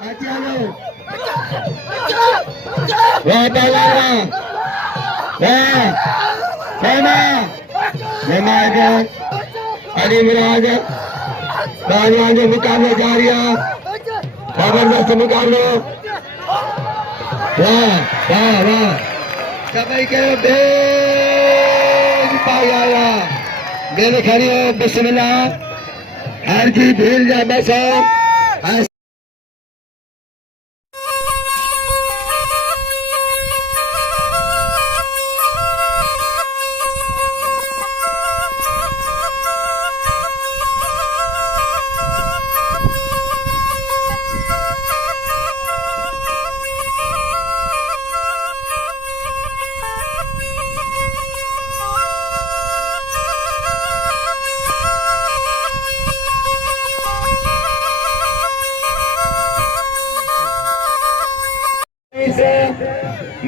वाह पहलवान वाह अली मिराज पहलवान जो मुकाबला जारी है जबरदस्त मुकाबला वाह वाह वाह सभी के बेज पाया मेरे खड़ी बिस्मिल्लाह हर जी भूल जा बस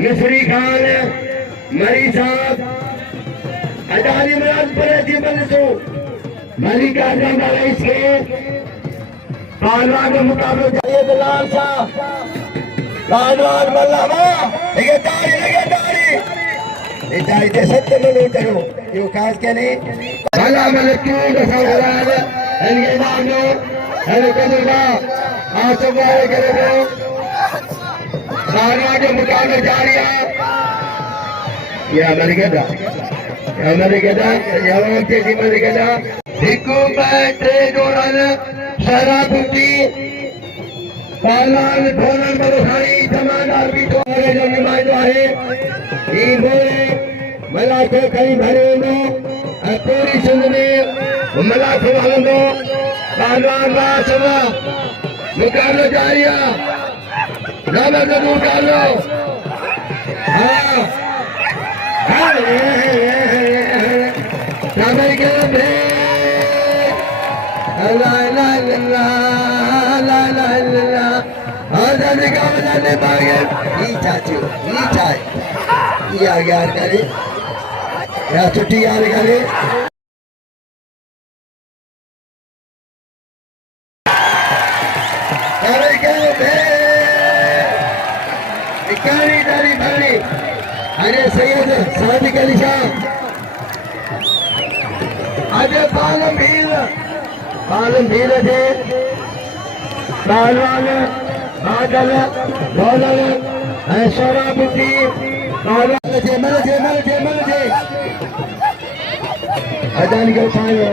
मिस्री खान मरी साहब अदानी मुराद पर जीवन सो मलिका इसके पहलवान का मुकाबला चाहिए दलाल साहब पहलवान मल्लामा लेके तारी ते सत्य में करो यो खास के नहीं भला मलक्कू का सवाल इनके नाम लो हेलो कदुगा आसो वाले करे सारिया जो मुकाबले जारी है या मलिकेदा जवाब के जी मलिकेदा हुकूमत दौरान शराबती पहलवान भोलन मलखानी जमादार भी तो आगे जो नुमाइंदो है ये बोले मलाखे कई भरे नो पूरी सिंध में मलाखे वालों को पहलवान बासवा मुकाबला जारी है नाम जरूर कर लो हाँ समय के अल्लाह चाचू ये आ गया करे या छुट्टी यार करे अरे सैयद सादिक अली शाह अरे पालम भील थे पहलवान बादल भोलल शराबती पहलवान थे मल थे अजान के उठाए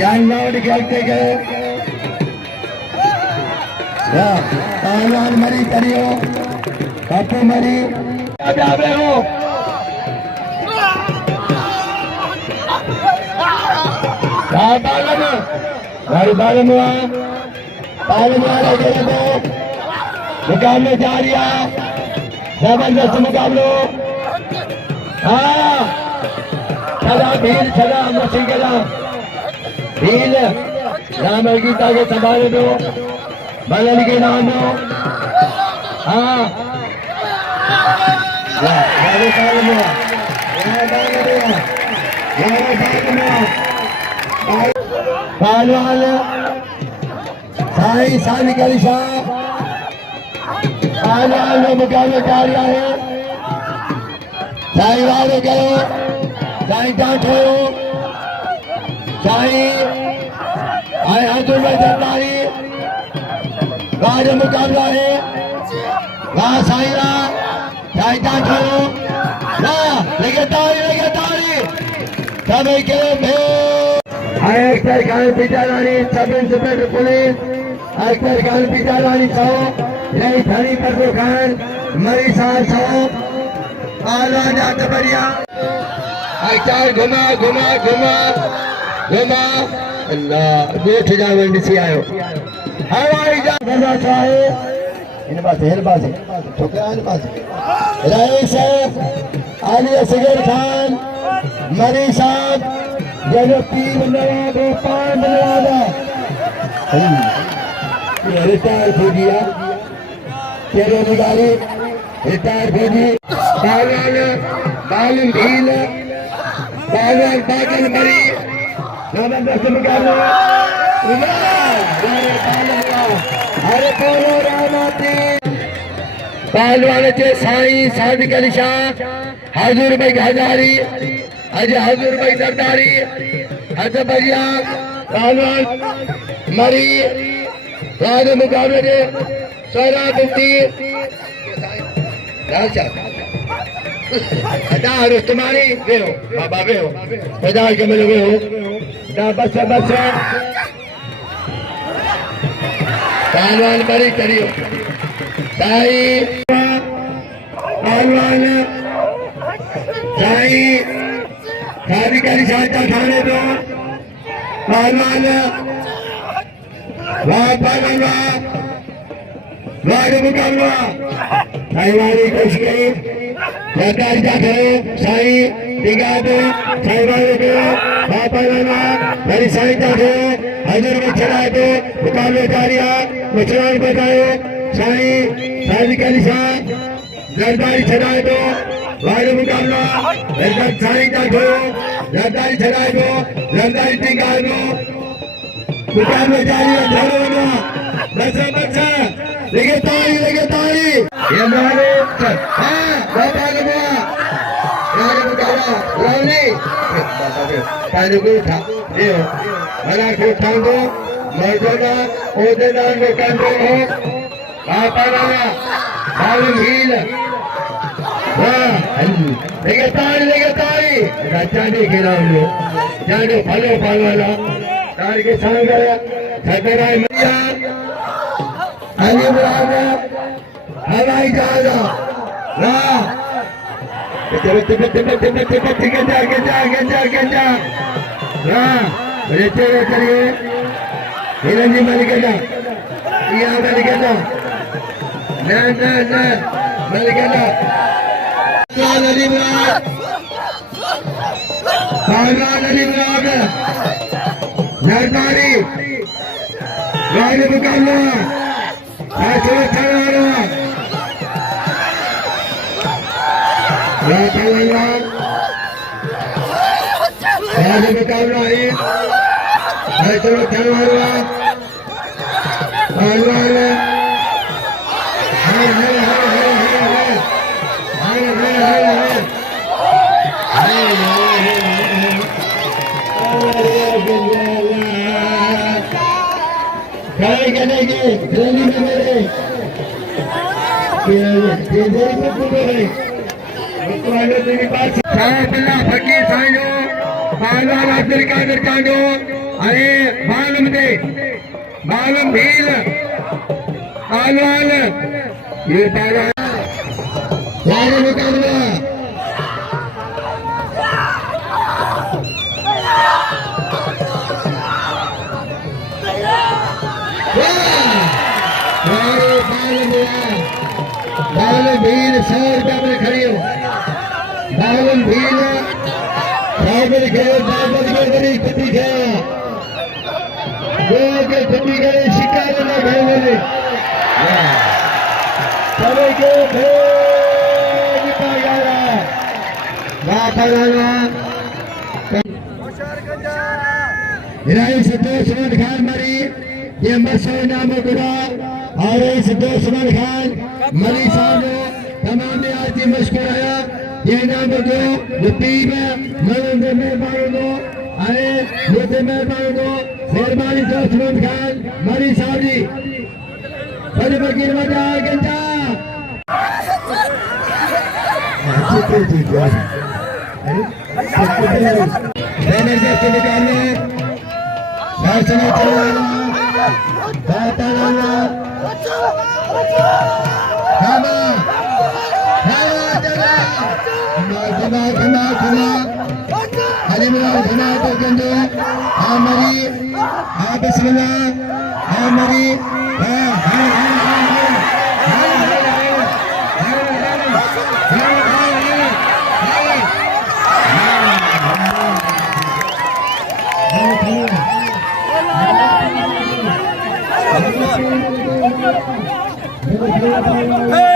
जान लौट खेलते गए पहलवान मरी करियो आपको मरी जावे हो बालम भाई बालम मुकाबले जारी है जबरदस्त मुकाबलो हाँ चला भील चला मसी गला भील राम गीता के संभाले दो बदल के नाम दो हाँ पहलवान साई सादिक अली शाह पहलवान में मुकाबले जारी है साई वाले करो साई डांटो साई आए हाथों में जरदारी आज मुकाबला है वहाँ साई लेके तारी सभी के Akhtar Khan Picharani sub inspector police Akhtar Khan Picharani 100 यही धनी परदो खान मरी साहब 100 आला जात बढ़िया अख्तर घुमा अल्लाह गोठ जा वंडी सी आयो हवाई जहाज करना चाहे इन पास ठोकरा इन पास रईस आली असगर खान मरी साहब जनो 3 नवाब 5 नवाब रिटायर हो गया तेरे निगारी रिटायर हो गई बालन भील बागन मरी जबरदस्त मुकाबला अरे बोलो रामाती पहलवानाचे साई सादिक अली शाह हजूरबाई हजारी अजय हजूरबाई सरदारी हज भैया पहलवान मरी राज मुकाबले के सोरा बिंदी हजार तुम्हारी वे हो बाबा वे हो हजार के मिले वे हो ना बस पहलवान बड़ी करियो साई पहलवान साई शादी करी शादी खाने दो पहलवान वाह पहलवान वाह मुकाबला साई वाली खुश गई सरदार का करो साई टिका दो साई वाले को वाह पहलवान मेरी साई का करो हजर में चढ़ा दो मुकाबले जारिया मुसलमान बताओ साई शादी का निशान जरदारी चढ़ा दो वाले मुकाबला जरदार साई का दो जरदारी चढ़ा दो जरदारी टिका दो मुकाबले जारिया धरो ना बच्चा लेके ताली ये मारो हाँ बाबा लगा यार मुकाबला रावनी पानी को उठा ये मला को उठाओ मर्दों ओदेदार में कंट्रोल हो पापाना मालूम हील वाह लेके ताली जाने के नाम लो जाने फलो पालवाला तार के संग खतरा मैया अली बुलावा हवाई जहाज वाह जा रेते करिए हिरंजी मलिकेला यहाँ मलिकेला न मलिकेला नदी ब्लॉक नदी ब्लॉक नरदारी गाड़ी मुकाबला ऐसे चला राजा मुकाबला है चलो पहलवान फकीर साइनो पहलवान अब्दुल कादिर कांडो अरे मालूम दे मालूम भील पहलवान ये पहलवान मुकाबला बावन भील 100 रुपया में खड़ी हो बावन भील 100 रुपये खेलो बावन गरी छुट्टी खेलो दो के छुट्टी करे शिकार ना भेजे सभी के भेज पाएगा वापस इराई संतोष खान मरी ये मसो नाम गुड़ा और संतोष खान मरी साहब तमाम आती मशहूर है ये नाम दो यूपी में मरंदे में बांधो अरे ये में बांधो मेहरबानी दोस्त खान मरी साहब जी बड़े बकीर मजा गंजा Hey!